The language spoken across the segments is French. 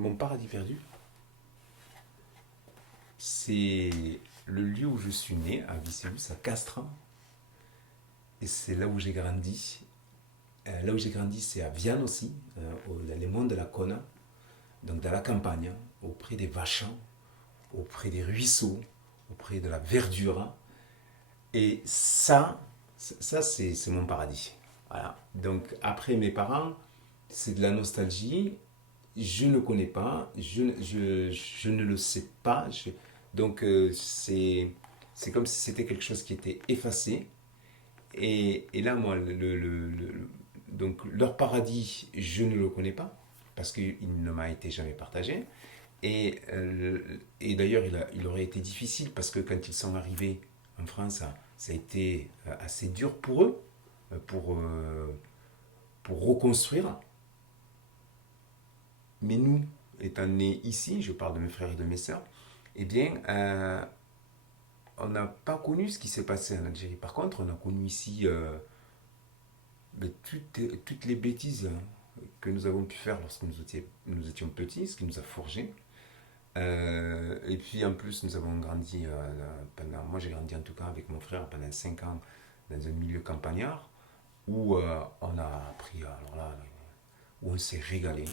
mon paradis perdu, c'est le lieu où je suis né, à Vicellus, à Castres. Et c'est là où j'ai grandi. Là où j'ai grandi, c'est à Viane aussi, dans les monts de la Cona, donc dans la campagne, auprès des vachons, auprès des ruisseaux, auprès de la verdure. Et ça c'est mon paradis. Voilà. Donc après mes parents, c'est de la nostalgie. Je ne connais pas, je ne le sais pas. Donc c'est comme si c'était quelque chose qui était effacé. Et là, moi, donc leur paradis, je ne le connais pas, parce qu'il ne m'a été jamais partagé. Et d'ailleurs, il aurait été difficile, parce que quand ils sont arrivés en France, ça a été assez dur pour eux, euh, pour, euh, pour reconstruire. Mais nous, étant nés ici, je parle de mes frères et de mes sœurs, eh bien, on n'a pas connu ce qui s'est passé en Algérie. Par contre, on a connu ici mais toutes les bêtises que nous avons pu faire lorsque nous étions petits, ce qui nous a forgés. Et puis en plus, nous avons grandi pendant. Moi, j'ai grandi en tout cas avec mon frère pendant 5 ans dans un milieu campagnard où on a appris, alors là, où on s'est régalé,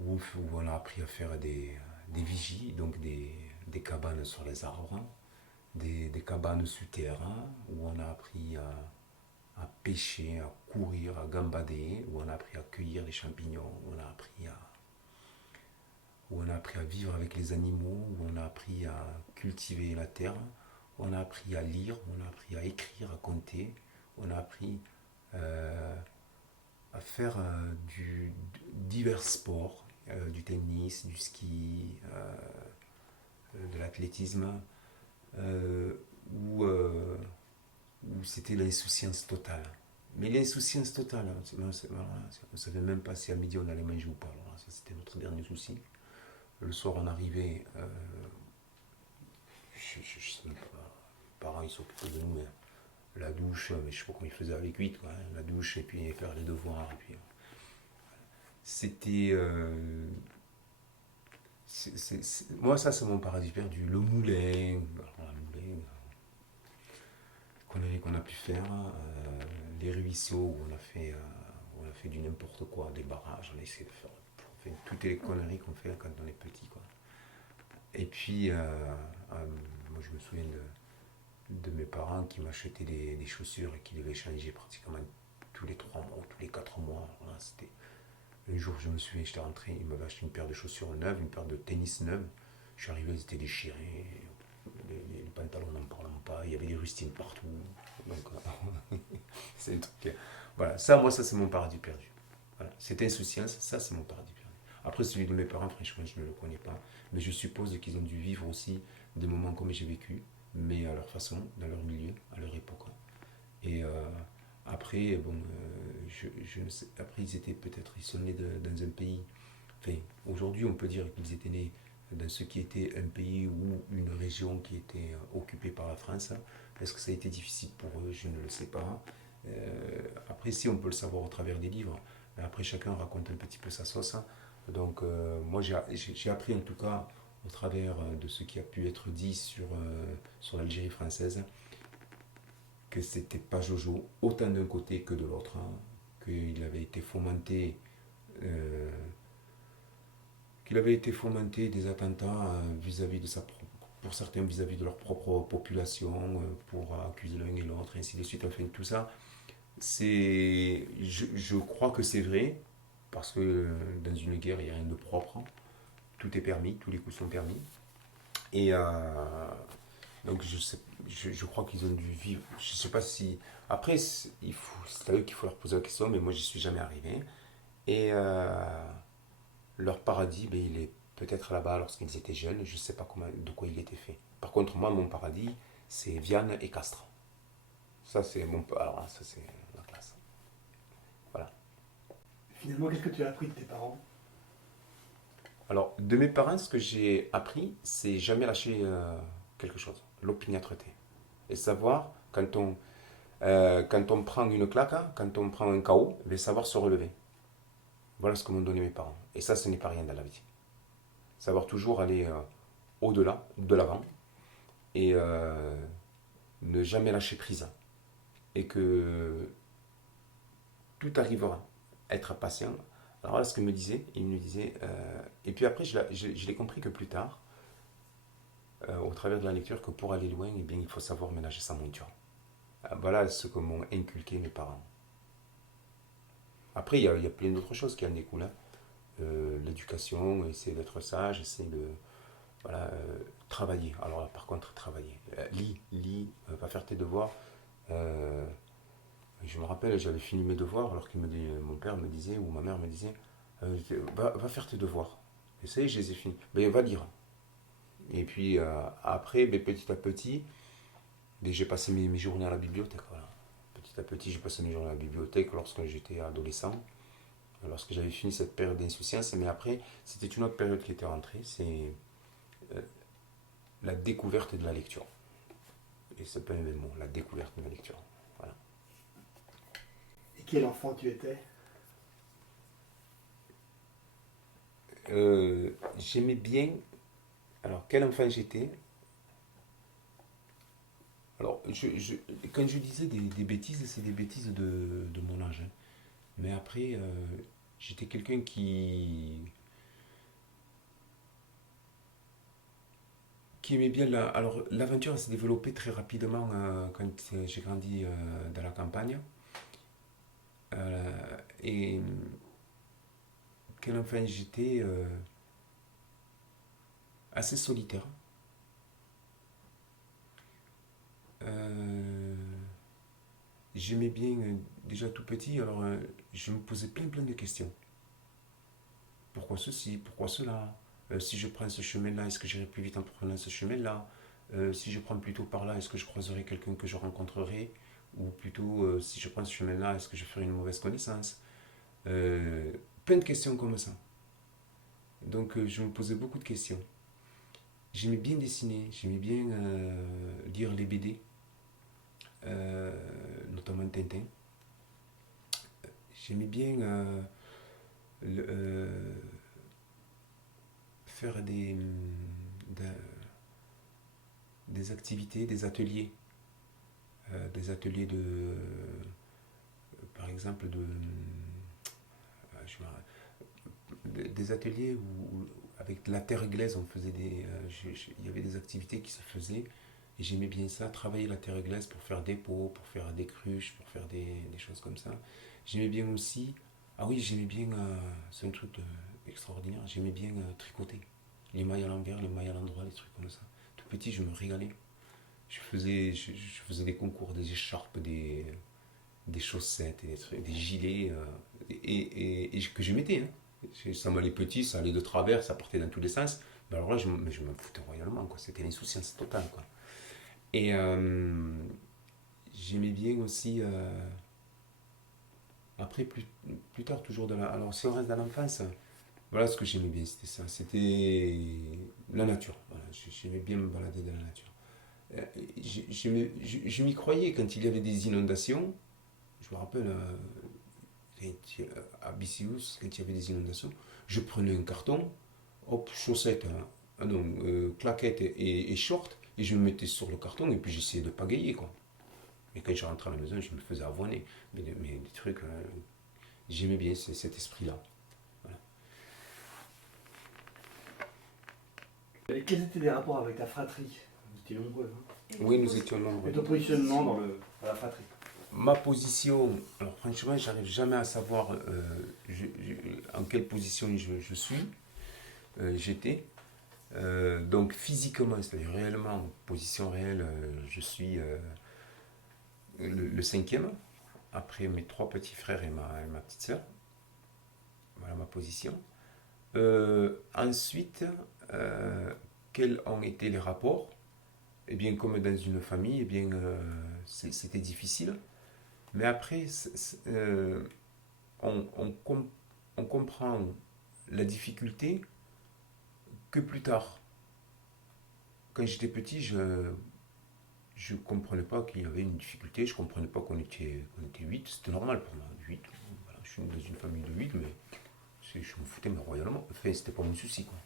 où on a appris à faire des vigies, donc des cabanes sur les arbres, des cabanes sous terre, où on a appris à pêcher, à courir, à gambader, où on a appris à cueillir les champignons, où on a appris à vivre avec les animaux, où on a appris à cultiver la terre, où on a appris à lire, où on a appris à écrire, à compter, où on a appris euh, à faire divers sports, du tennis, du ski, de l'athlétisme, euh, où, euh, où c'était l'insouciance totale. Mais l'insouciance totale, hein, voilà, on ne savait même pas si à midi on allait manger ou pas. Alors, ça, c'était notre dernier souci. Le soir, on arrivait, je sais même pas, les parents ils s'occupaient de nous, mais la douche, mais je sais pas comment ils faisaient avec 8, quoi, hein, la douche et puis faire les devoirs. Et puis, c'était. Moi, ça, c'est mon paradis perdu. Le moulin, alors, le moulin, qu'on a pu faire, les ruisseaux où on a fait du n'importe quoi, des barrages, on a essayé de faire, on fait toutes les conneries qu'on fait quand on est petit, quoi. Et puis, moi je me souviens de mes parents qui m'achetaient des chaussures et qui devaient changer pratiquement tous les 3 mois, tous les 4 mois. Voilà, c'était. Un jour, je me souviens, j'étais rentré, ils m'avaient acheté une paire de chaussures neuves, une paire de tennis neuves. Je suis arrivé, ils étaient déchirés. Les pantalons, n'en parlons pas. Il y avait des rustines partout. Donc, c'est un truc. Voilà, ça, moi, ça, c'est mon paradis perdu. Voilà. Cette insouciance, ça, c'est mon paradis perdu. Après, celui de mes parents, franchement, je ne le connais pas. Mais je suppose qu'ils ont dû vivre aussi des moments comme j'ai vécu, mais à leur façon, dans leur milieu, à leur époque. Et après, bon, je ne sais, après, ils sont nés dans un pays. Enfin, aujourd'hui, on peut dire qu'ils étaient nés dans ce qui était un pays ou une région qui était occupée par la France. Est-ce que ça a été difficile pour eux? Je ne le sais pas. Après, si on peut le savoir au travers des livres, mais après, chacun raconte un petit peu sa sauce. Donc, moi, j'ai appris en tout cas au travers de ce qui a pu être dit sur l'Algérie française que c'était pas Jojo, autant d'un côté que de l'autre, hein, qu'il avait été fomenté, euh, qu'il avait été fomenté des attentats vis-à-vis de pour certains vis-à-vis de leur propre population, pour accuser l'un et l'autre, et ainsi de suite. Enfin, tout ça, je crois que c'est vrai, parce que dans une guerre, il n'y a rien de propre, hein. Tout est permis, tous les coups sont permis. Et donc je crois qu'ils ont dû vivre. Je sais pas si. Après, c'est à eux qu'il faut leur poser la question, mais moi j'y suis jamais arrivé. Et leur paradis, ben, il est peut-être là-bas lorsqu'ils étaient jeunes. Je sais pas comment, de quoi il était fait. Par contre, moi, mon paradis, c'est Viane et Castres. Ça, c'est mon. Alors, ça, c'est la classe. Voilà. Finalement, qu'est-ce que tu as appris de tes parents? Alors, de mes parents, ce que j'ai appris, c'est jamais lâcher quelque chose. L'opiniâtreté. Et savoir, quand on prend une claque, hein, quand on prend un KO, il savoir se relever. Voilà ce que m'ont donné mes parents. Et ça, ce n'est pas rien dans la vie. Savoir toujours aller au-delà, de l'avant, et ne jamais lâcher prise. Et que tout arrivera. Être patient. Alors là, ce qu'il me disait, il me disait, et puis après, je l'ai compris que plus tard, au travers de la lecture, que pour aller loin, eh bien, il faut savoir ménager sa monture. Voilà ce que m'ont inculqué mes parents. Après, il y a plein d'autres choses qui en découlent, hein. L'éducation, essayer d'être sage, essayer de voilà, travailler. Alors là, par contre, travailler. Lis, va faire tes devoirs. Euh, je me rappelle, j'avais fini mes devoirs alors que mon père me disait, ou ma mère me disait, va faire tes devoirs. Et ça y est, je les ai finis. Ben, va lire. Et puis après, ben, petit à petit, ben, j'ai passé mes journées à la bibliothèque. Voilà. Petit à petit, j'ai passé mes journées à la bibliothèque lorsque j'étais adolescent, lorsque j'avais fini cette période d'insouciance. Mais après, c'était une autre période qui était rentrée, c'est euh, la découverte de la lecture. Et c'est pas le même mot, la découverte de la lecture. Voilà. Et quel enfant tu étais? J'aimais bien. Alors, quel enfant j'étais? Alors, quand je disais des bêtises, c'est des bêtises de mon âge, hein. Mais après, j'étais quelqu'un qui aimait bien la. Alors, l'aventure s'est développée très rapidement quand j'ai grandi dans la campagne. Et quel enfant j'étais assez solitaire. Euh, J'aimais bien, déjà tout petit, alors je me posais plein de questions. Pourquoi ceci? Pourquoi cela? Si je prends ce chemin-là, est-ce que j'irai plus vite en prenant ce chemin-là? Si je prends plutôt par là, est-ce que je croiserai quelqu'un que je rencontrerai? Ou plutôt, si je prends ce chemin-là, est-ce que je ferai une mauvaise connaissance? Euh, Plein de questions comme ça. Donc je me posais beaucoup de questions. J'aimais bien dessiner, j'aimais bien lire les BD, euh, notamment Tintin. J'aimais bien le- euh, faire des activités, des ateliers par exemple, je des ateliers avec de la terre glaise, on faisait il y avait des activités qui se faisaient et j'aimais bien ça, travailler la terre glaise pour faire des pots, pour faire des cruches, pour faire des choses comme ça. J'aimais bien aussi, ah oui, j'aimais bien, c'est un truc extraordinaire, j'aimais bien tricoter. Les mailles à l'envers, les mailles à l'endroit, les trucs comme ça. Tout petit, je me régalais. Je faisais des concours, des écharpes, des chaussettes, des gilets, que je mettais, hein. Ça m'allait petit, ça allait de travers, ça partait dans tous les sens. Mais alors là, je me foutais royalement, quoi. C'était l'insouciance totale, quoi. Et j'aimais bien aussi, après, plus tard, toujours alors si on reste dans l'enfance, voilà ce que j'aimais bien, c'était ça. C'était la nature. Voilà, j'aimais bien me balader dans la nature. Euh, je m'y croyais quand il y avait des inondations. Je me rappelle, à Bicius, quand il y avait des inondations, je prenais un carton, hop, chaussettes, hein, ah non, claquettes et shorts, et je me mettais sur le carton et puis j'essayais de pagayer, quoi. Et quand je rentrais à la maison, je me faisais avoiner. Mais des trucs, j'aimais bien cet esprit-là. Voilà. Et quels étaient les rapports avec ta fratrie? Vous étiez nombreux, hein? Oui, nous étions Et nombreux. ton positionnement dans la fratrie? Ma position, alors franchement, j'arrive jamais à savoir en quelle position je suis, j'étais. Donc physiquement, c'est-à-dire réellement, position réelle, je suis le cinquième, après mes trois petits frères et ma petite sœur. Voilà ma position. Ensuite, euh, quels ont été les rapports? Eh bien, comme dans une famille, eh bien, c'était difficile. Mais après, on on comprend la difficulté que plus tard. Quand j'étais petit, je ne comprenais pas qu'il y avait une difficulté, je ne comprenais pas qu'on était 8, c'était normal pour moi, 8. Voilà, je suis dans une famille de 8, mais je me foutais mais royalement. Enfin, c'était pas mon souci, quoi.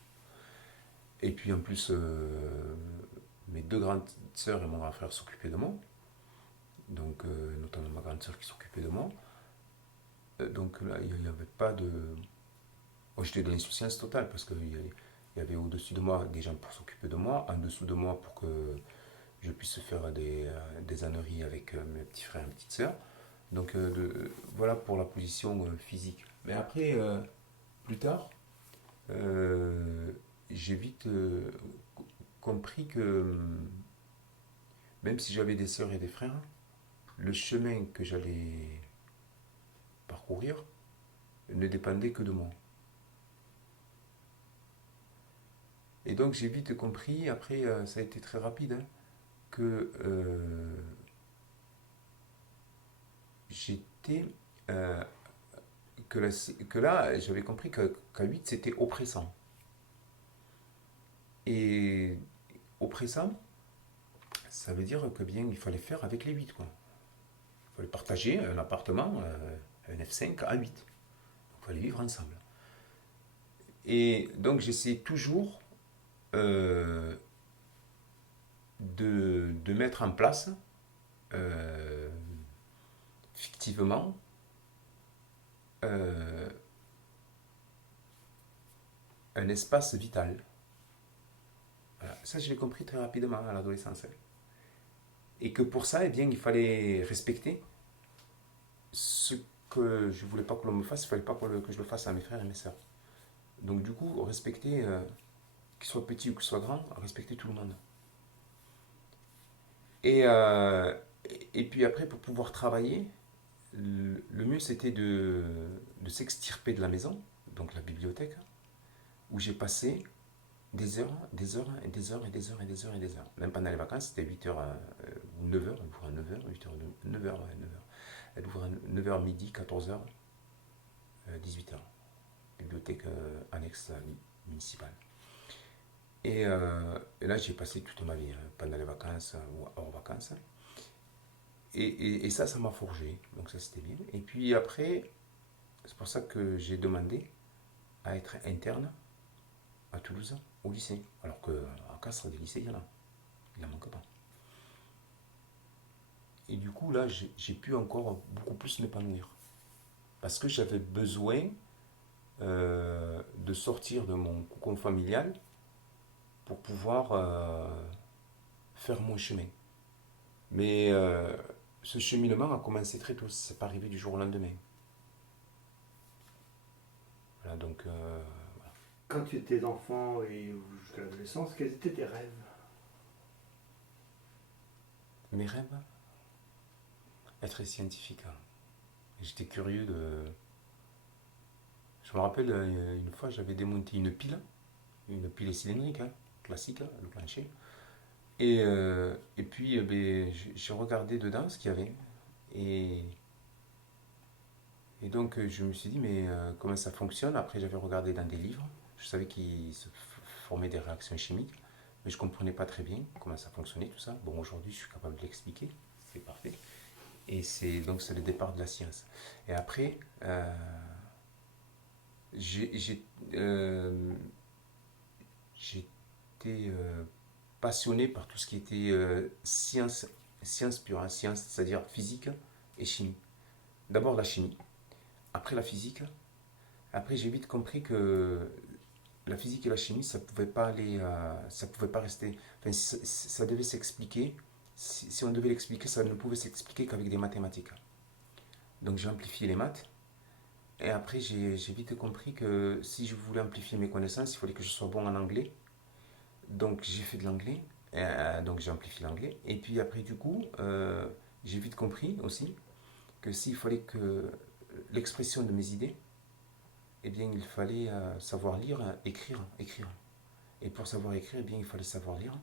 Et puis en plus, mes deux grandes sœurs et mon grand frère s'occupaient de moi. Donc, notamment ma grande sœur qui s'occupait de moi. Donc là, il n'y avait pas de. Moi, j'étais dans l'insouciance totale parce qu'il y avait au-dessus de moi des gens pour s'occuper de moi, en dessous de moi pour que je puisse faire des âneries avec mes petits frères et mes petites sœurs. Donc voilà pour la position physique. Mais après, plus tard, j'ai vite compris que même si j'avais des sœurs et des frères, le chemin que j'allais parcourir ne dépendait que de moi. Et donc j'ai vite compris, après ça a été très rapide, hein, que j'étais... euh, que là, j'avais compris qu'à 8 c'était oppressant. Et oppressant, ça veut dire que bien il fallait faire avec les 8 quoi. Il fallait partager un appartement, un F5 à 8. Il fallait vivre ensemble. Et donc j'essaie toujours euh, de mettre en place, euh, fictivement, euh, un espace vital. Voilà. Ça, je l'ai compris très rapidement à l'adolescence. Et que pour ça, eh bien, il fallait respecter ce que je voulais pas que l'on me fasse, il fallait pas que je le fasse à mes frères et mes sœurs. Donc du coup, respecter, qu'il soit petit ou qu'il soit grand, respecter tout le monde. Et, euh, et puis après, pour pouvoir travailler, le mieux c'était de s'extirper de la maison, donc la bibliothèque, où j'ai passé des heures, des heures, et des heures, et des heures, et des heures, et des heures. Même pendant les vacances, c'était 8h ou 9h, elle ouvre à 9h, 8h, 9h, ouais, 9h. Elle ouvre à 9h midi, 14h, 18h. Bibliothèque annexe municipale. Et là, j'ai passé toute ma vie, pendant les vacances ou hors vacances. Et ça m'a forgé. Donc ça, c'était bien. Et puis après, c'est pour ça que j'ai demandé à être interne à Toulouse, au lycée. Alors qu'à Castres, des lycées, il y en a. Il n'en manque pas. Et du coup, là, j'ai pu encore beaucoup plus m'épanouir. Parce que j'avais besoin de sortir de mon cocon familial pour pouvoir faire mon chemin. Mais ce cheminement a commencé très tôt, c'est pas arrivé du jour au lendemain. Voilà, donc Quand tu étais enfant et jusqu'à l'adolescence, quels étaient tes rêves? mes rêves, être scientifique. J'étais curieux de. Je me rappelle une fois, j'avais démonté une pile cylindrique, hein, classique, hein, le plancher. Et puis, ben, j'ai regardé dedans ce qu'il y avait. Et, et donc, je me suis dit, mais comment ça fonctionne? Après, j'avais regardé dans des livres. Je savais qu'il se formait des réactions chimiques, mais je ne comprenais pas très bien comment ça fonctionnait, tout ça. Bon, aujourd'hui, je suis capable de l'expliquer. C'est parfait. Et c'est le départ de la science. Et après, j'ai j'étais passionné par tout ce qui était science pure, hein, science, c'est-à-dire physique et chimie. D'abord la chimie, après la physique. Après, j'ai vite compris que la physique et la chimie, ça pouvait pas aller, ça pouvait pas rester. Enfin, ça devait s'expliquer. Si on devait l'expliquer, ça ne pouvait s'expliquer qu'avec des mathématiques. Donc j'ai amplifié les maths. Et après, j'ai vite compris que si je voulais amplifier mes connaissances, il fallait que je sois bon en anglais. Donc j'ai fait de l'anglais. Donc j'ai amplifié l'anglais. Et puis après, du coup, j'ai vite compris aussi que s'il fallait que l'expression de mes idées, eh bien, il fallait savoir lire, écrire. Et pour savoir écrire, eh bien, il fallait savoir lire.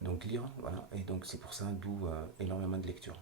Donc lire, voilà. Et donc c'est pour ça, d'où énormément de lecture.